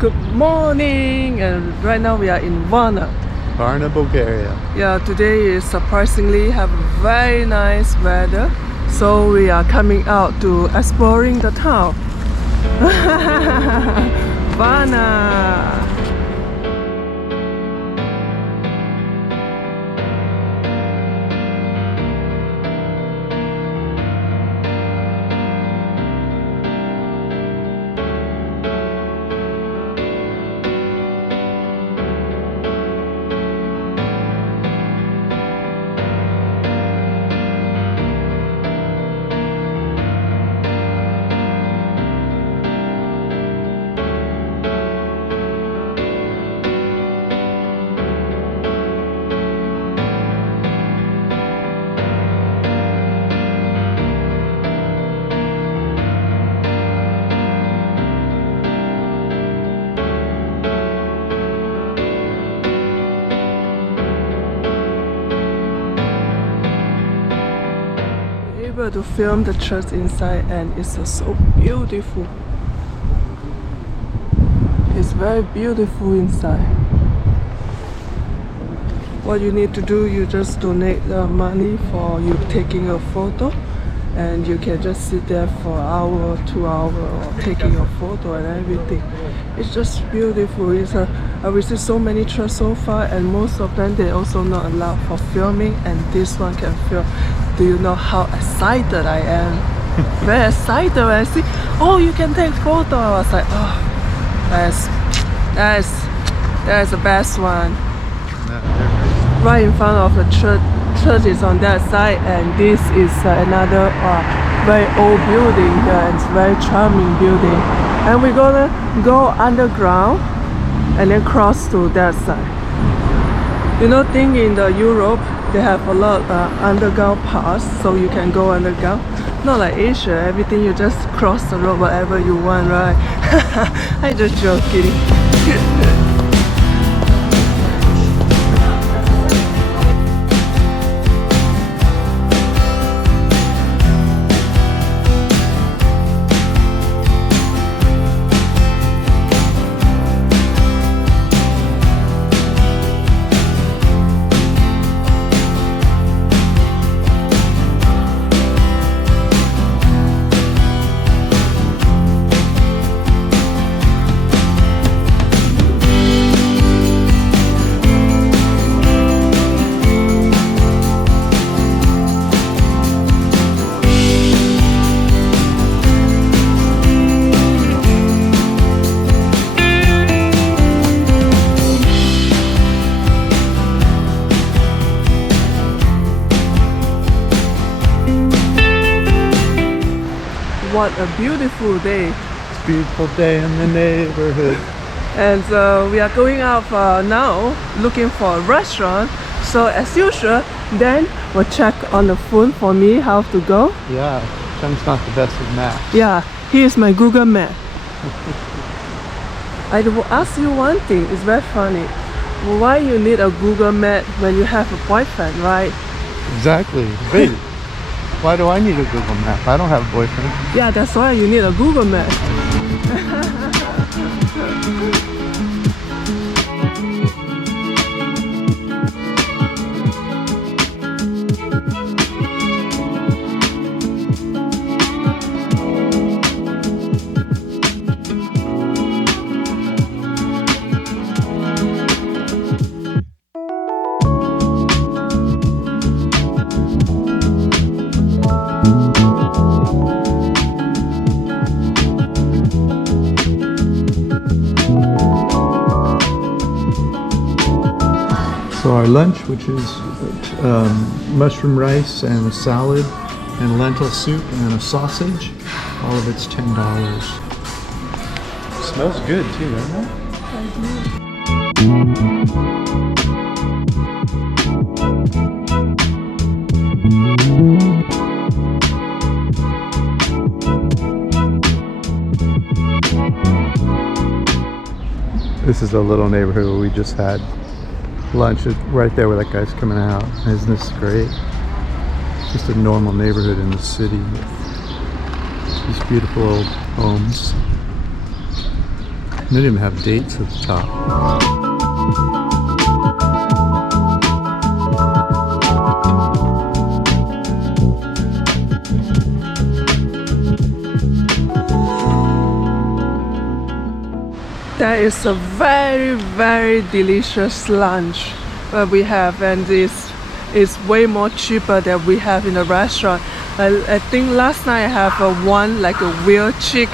Good morning, and right now we are in Varna, Bugaria. Yeah, today is surprisingly have very nice weather, so we are coming out to exploring the town. Varna. To film the church inside, and it's so beautiful. It's very beautiful inside. What you need to do, you just donate the money for you taking a photo, and you can just sit there for an hour, 2 hours, or taking a photo and everything. It's just beautiful. I visit so many churches so far, and most of them they also not allowed for filming, and this one can film. Do you know how excited I am? Very excited when I see, oh, you can take photo. I was like, oh, that's the best one. Right in front of the church. Church is on that side, and this is another very old building here, and it's very charming building. And we're gonna go underground and then cross to that side. You know, thing in Europe, they have a lot underground paths, so you can go underground. Not like Asia, everything you just cross the road whatever you want, right? I just joking. What a beautiful day. It's a beautiful day in the neighborhood. And we are going out now, looking for a restaurant. So as usual, then we'll check on the phone for me how to go. Yeah, Cheng's not the best with maps. Yeah, here's my Google map. I will ask you one thing, it's very funny. Why you need a Google map when you have a boyfriend, right? Exactly. Wait. Why do I need a Google map? I don't have a boyfriend. Yeah, that's why you need a Google map. So our lunch, which is mushroom rice and a salad and lentil soup and a sausage, all of it's $10. It smells good too, doesn't it? This is a little neighborhood where we just had lunch right there where that guy's coming out. Isn't this great? Just a normal neighborhood in the city with these beautiful old homes. They didn't even have dates at the top. That is a very, very delicious lunch that we have, and this is way more cheaper than we have in the restaurant. I think last night I have one like a real chick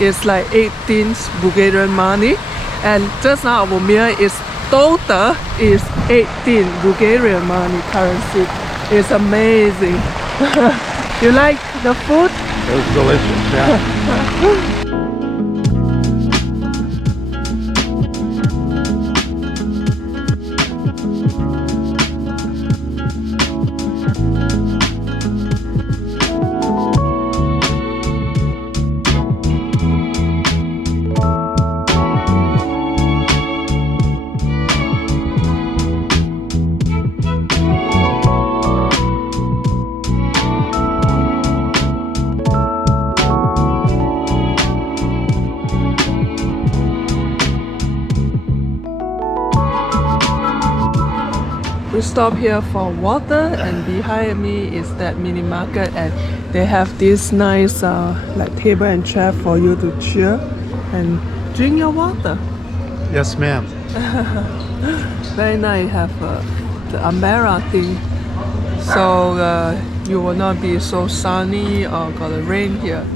is like 18 Bulgarian money, and just now our meal is total is 18 Bulgarian money currency. It's amazing. You like the food? It was delicious, yeah. We stop here for water, and behind me is that mini market, and they have this nice like table and chair for you to chill and drink your water. Yes, ma'am. Very nice. Have the umbrella thing, so you will not be so sunny or got a rain here.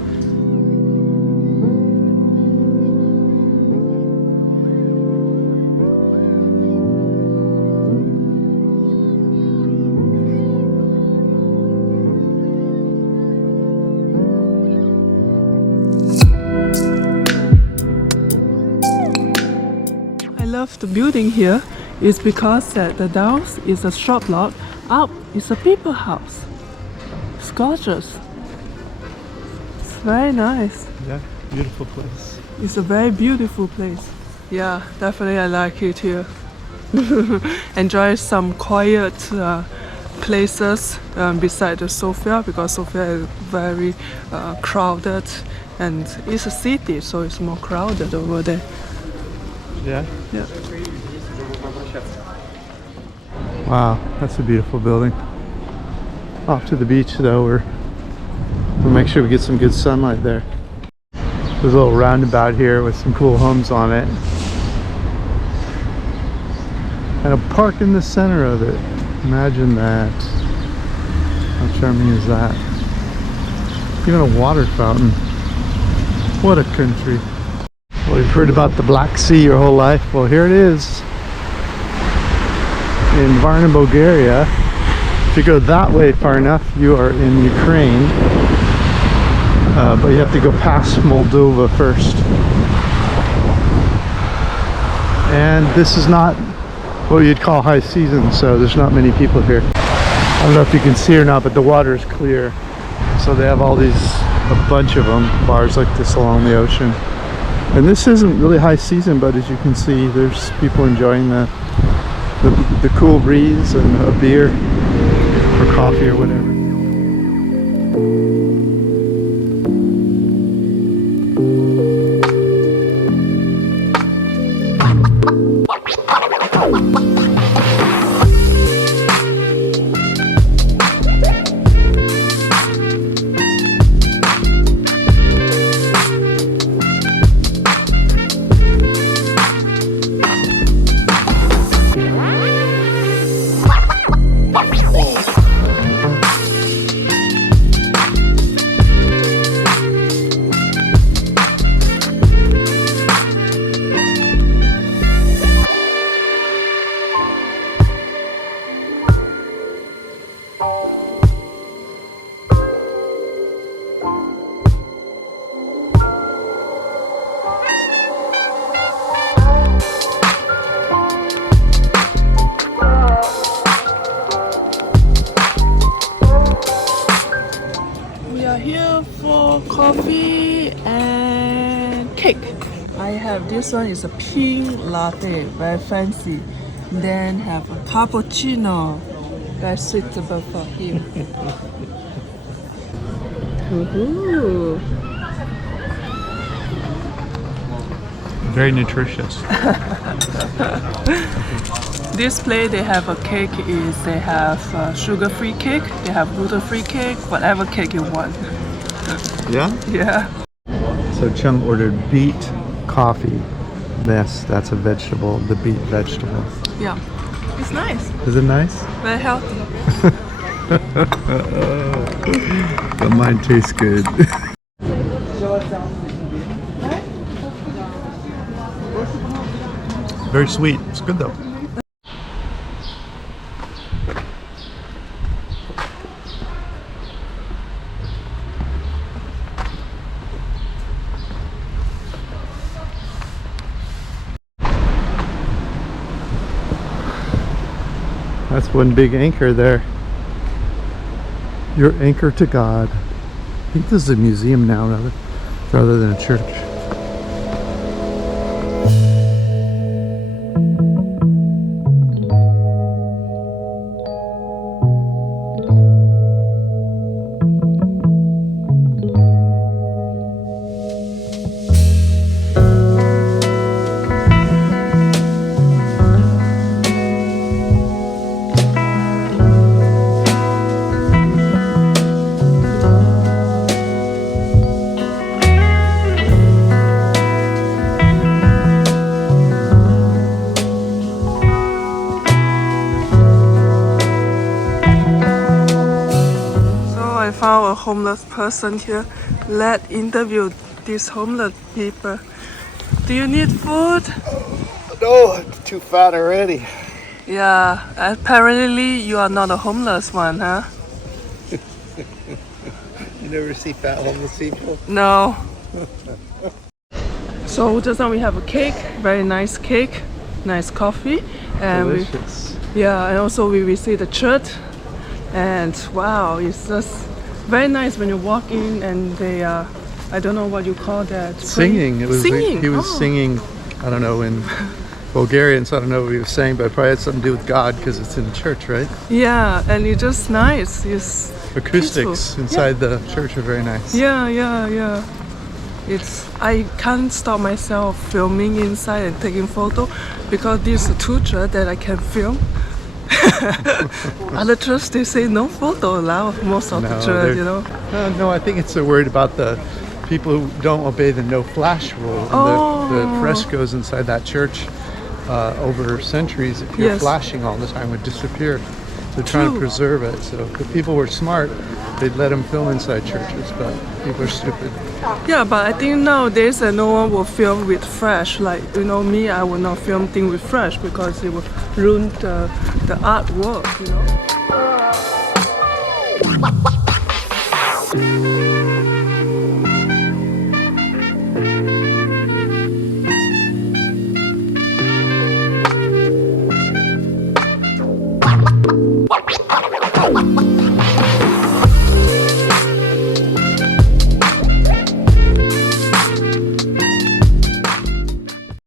The building here is because that the down is a shop block, up is a people house. It's gorgeous. It's very nice. Yeah, beautiful place. It's a very beautiful place. Yeah, definitely I like it here. Enjoy some quiet places beside the Sofia, because Sofia is very crowded, and it's a city, so it's more crowded over there. Yeah? Yeah. Wow, that's a beautiful building. Off to the beach though, we'll make sure we get some good sunlight there. There's a little roundabout here with some cool homes on it. And a park in the center of it. Imagine that. How charming is that? Even a water fountain. What a country. Well, you've heard about the Black Sea your whole life. Well, here it is in Varna, Bulgaria. If you go that way far enough, you are in Ukraine, but you have to go past Moldova first. And this is not what you'd call high season, so there's not many people here. I don't know if you can see or not, but the water is clear. So they have all these, a bunch of them, bars like this along the ocean. And this isn't really high season, but as you can see, there's people enjoying the cool breeze and a beer or coffee or whatever. Coffee and cake. I have this one is a pink latte, very fancy. Then have a cappuccino, that's suitable for him. Very nutritious. This place they have a cake is they have sugar-free cake, they have gluten-free cake, whatever cake you want. Yeah? Yeah. So 𝐁𝐎 ordered beet coffee. That's a vegetable, the beet vegetable. Yeah. It's nice. Is it nice? Very healthy. But mine tastes good. Very sweet. It's good though. That's one big anchor there. Your anchor to God. I think this is a museum now rather than a church. Found a homeless person here. Let's interview these homeless people. Do you need food? No, I'm too fat already. Yeah, apparently you are not a homeless one, huh? You never see fat homeless people? No. So just now we have a cake, very nice cake, nice coffee, and delicious. And also we visit the church, and wow, it's just very nice when you walk in and they I don't know what you call that. Singing. It was singing. He was singing, I don't know, in Bulgarian, so I don't know what he was saying, but it probably had something to do with God because it's in the church, right? Yeah, and it's just nice. It's acoustics peaceful. inside the church are very nice. Yeah. I can't stop myself filming inside and taking photo because this is a two church that I can film. Other churches they say no photo allowed most of the church, you know. No, I think it's worried about the people who don't obey the no flash rule. And the frescoes inside that church over centuries, if you're flashing all the time, would disappear. They're trying to preserve it. So if people were smart, they'd let them film inside churches, but people are stupid. Yeah, but I think nowadays no one will film with flash. Like, you know, me, I will not film things with flash because it will ruin the artwork, you know.